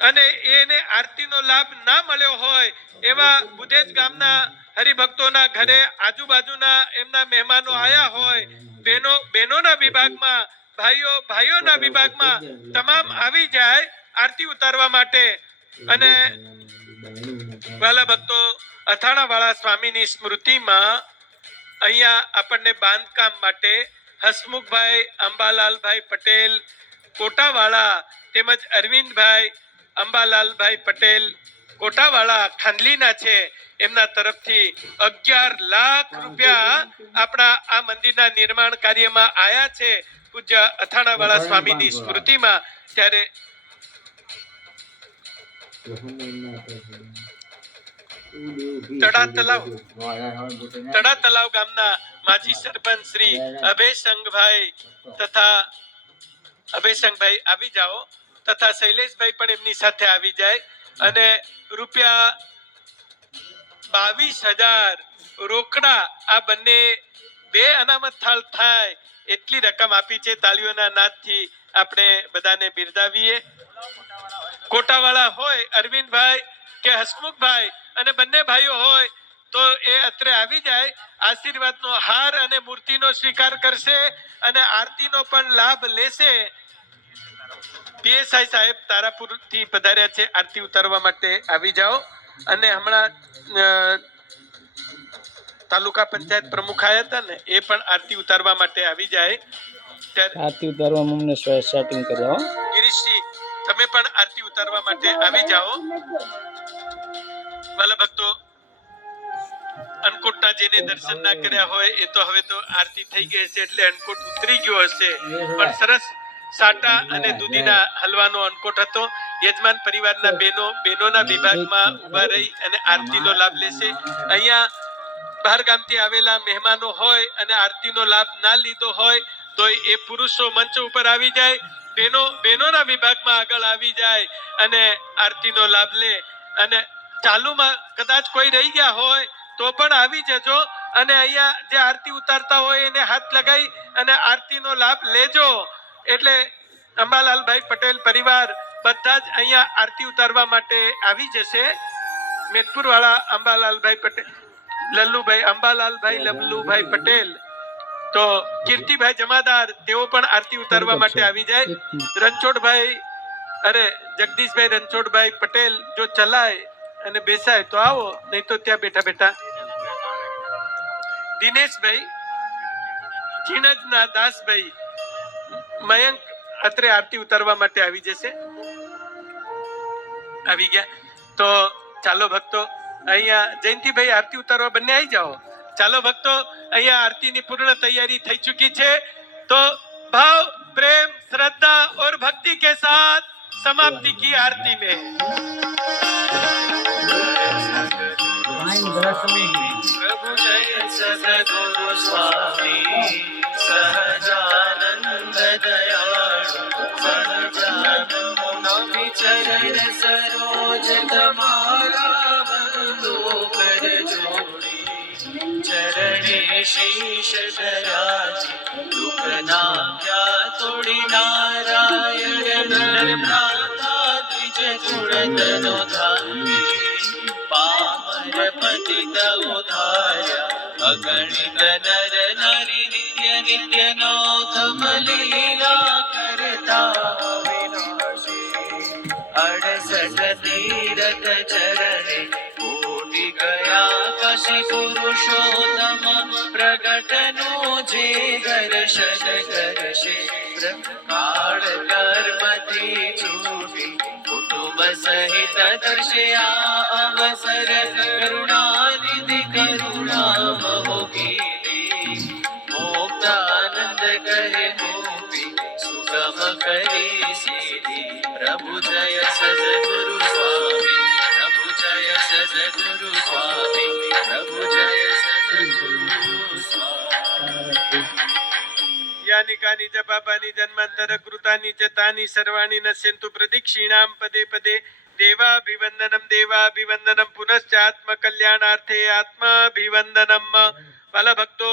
અને એને આરતીનો લાભ ના મળ્યો હોય એવા બુધેજ ગામના હરિભક્તોના ઘરે આજુબાજુના એમના મહેમાનો આયા હોય, બહેનોના વિભાગમાં, ભાઈઓના વિભાગમાં તમામ આવી જાય આરતી ઉતારવા માટે. અને વાલા ભક્તો, અથાણાવાળા સ્વામીની સ્મૃતિમાં અહીંયા આપણને બાંધકામ માટે હસમુખભાઈ અંબાલાલભાઈ પટેલ કોટાવાળા તેમજ અરવિંદભાઈ અંબાલાલભાઈ પટેલ કોટાવાળા ખાંડલીના છે, એમના તરફથી 11 લાખ રૂપિયા આપણા આ મંદિરના નિર્માણ કાર્યમાં આયા છે પૂજ્ય અથાણાવાળા સ્વામીની સ્મૃતિમાં. ત્યારે તડા તલાવ ગામના માજી સરપંચ શ્રી અભયસંગભાઈ તથા અભયસંગભાઈ આવી જાઓ તથા શૈલેષભાઈ પણ એમની સાથે આવી જાય અને રૂપિયા 22,000 રોકડા આ બંને બે અનામત થાળ થાય એટલી રકમ આપી છે. તાળીઓના નાદથી આપણે બધાને બિરદાવીએ. કોટાવાળા હોય અરવિંદભાઈ કે હસમુખભાઈ અને બંને ભાઈઓ હોય તો એ અત્રે આવી જાય, આશીર્વાદનો હાર અને મૂર્તિનો સ્વીકાર કરશે અને આરતીનો પણ લાભ લેશે. પીએસઆઈ સાહેબ તારાપુરથી પધાર્યા છે, આરતી ઉતારવા માટે આવી જાઓ. અને હમણાં તાલુકા પંચાયત પ્રમુખ આયા હતા ને, એ પણ આરતી ઉતારવા માટે આવી જાય. આરતી ઉતારવામાં અમને સેટિંગ કર્યા. ગિરીશજી, તમે પણ આરતી ઉતારવા માટે આવી જાઓ. વાલા ભક્તો, અન્નકૂટના જેને દર્શન ના કર્યા હોય એ તો હવે તો આરતી થઈ ગઈ છે એટલે અન્નકૂટ ઉતરી ગયો હશે, પણ સરસ સાટા અને દૂધીના હલવાનો અન્નકૂટ હતો. યજમાન પરિવારના બહેનોના વિભાગમાં ઉભા રહી અને આરતીનો લાભ લેશે. અહીંયા બહાર ગામથી આવેલા મહેમાનો હોય અને આરતીનો લાભ ના લીધો હોય તો એ પુરુષો મંચ ઉપર આવી જાય, બહેનોના વિભાગમાં આગળ આવી જાય અને આરતીનો લાભ લે. અને ચાલુમાં કદાચ કોઈ રહી ગયા હોય તો પણ આવી જજો અને અહીંયા જે આરતી ઉતારતા હોય એને હાથ લગાવી અને આરતીનો લાભ લેજો. એટલે અંબાલાલભાઈ પટેલ પરિવાર બધા જ અહીંયા આરતી ઉતારવા માટે આવી જશે. મેદપુર વાળા અંબાલાલભાઈ પટેલ, લલ્લુભાઈ અંબાલાલભાઈ લલ્લુભાઈ પટેલ, તો કીર્તિભાઈ જમાદાર તેઓ પણ આરતી ઉતારવા માટે આવી જાય. રણછોડભાઈ, અરે જગદીશભાઈ રણછોડભાઈ પટેલ જો ચલાય અને બેસાય તો આવો, નહીં તો ત્યાં બેઠા બેઠા. દિનેશભાઈ, ચીણજના દાસભાઈ, મયંક અત્રે આરતી ઉતારવા માટે આવી જશે. આવી ગયા તો ચાલો ભક્તો, અહીંયા જયંતિભાઈ આરતી ઉતારવા બંને આવી જાઓ. ચાલો ભક્તો, અહીંયા આરતીની પૂર્ણ તૈયારી થઈ ચુકી છે. તો ભાવ, प्रेम, श्रद्धा और भक्ति के साथ समाप्ति की आरती में प्रभु जय सद्गुरु स्वामी सहजानंद दयाळु नमी चरण सरोज तुम्हारा बंधु कर जोड़ी चरणे शीश दयाची दुख नाम्या तोड़ी नारायण नर भ्राता द्विज गुणतनो धामी पामर पतित उधार्या अगणित नर नारी नित्य नित्य नौतम लीला करता विनाशी 68 तीरथ चरणे कोटि गया काशी पुरुषोत्तम प्रगट नो जे दर्शन करशे काળ કર્મથી છૂટી કુટુંબ સહિત દર્શે આ અવસર કરુણાનિધિ કરુણા મોગી મુક્તાનંદ કહે ગોપી સુગમ કરી સીધી પ્રભુ જય સદગુરુ સ્વામી પ્રભુ જય સદગુરુ સ્વામી પ્રભુ જય સદગુરુ સ્વામી यानि कानि च पापानि जन्मांतर कृतानि च तानि सर्वाणि नश्यन्तु प्रदक्षिणां पदे पदे देवाभिवंदनम पुनश्च आत्मकल्याणार्थे आत्माभिवंदनम. वाला भक्तो,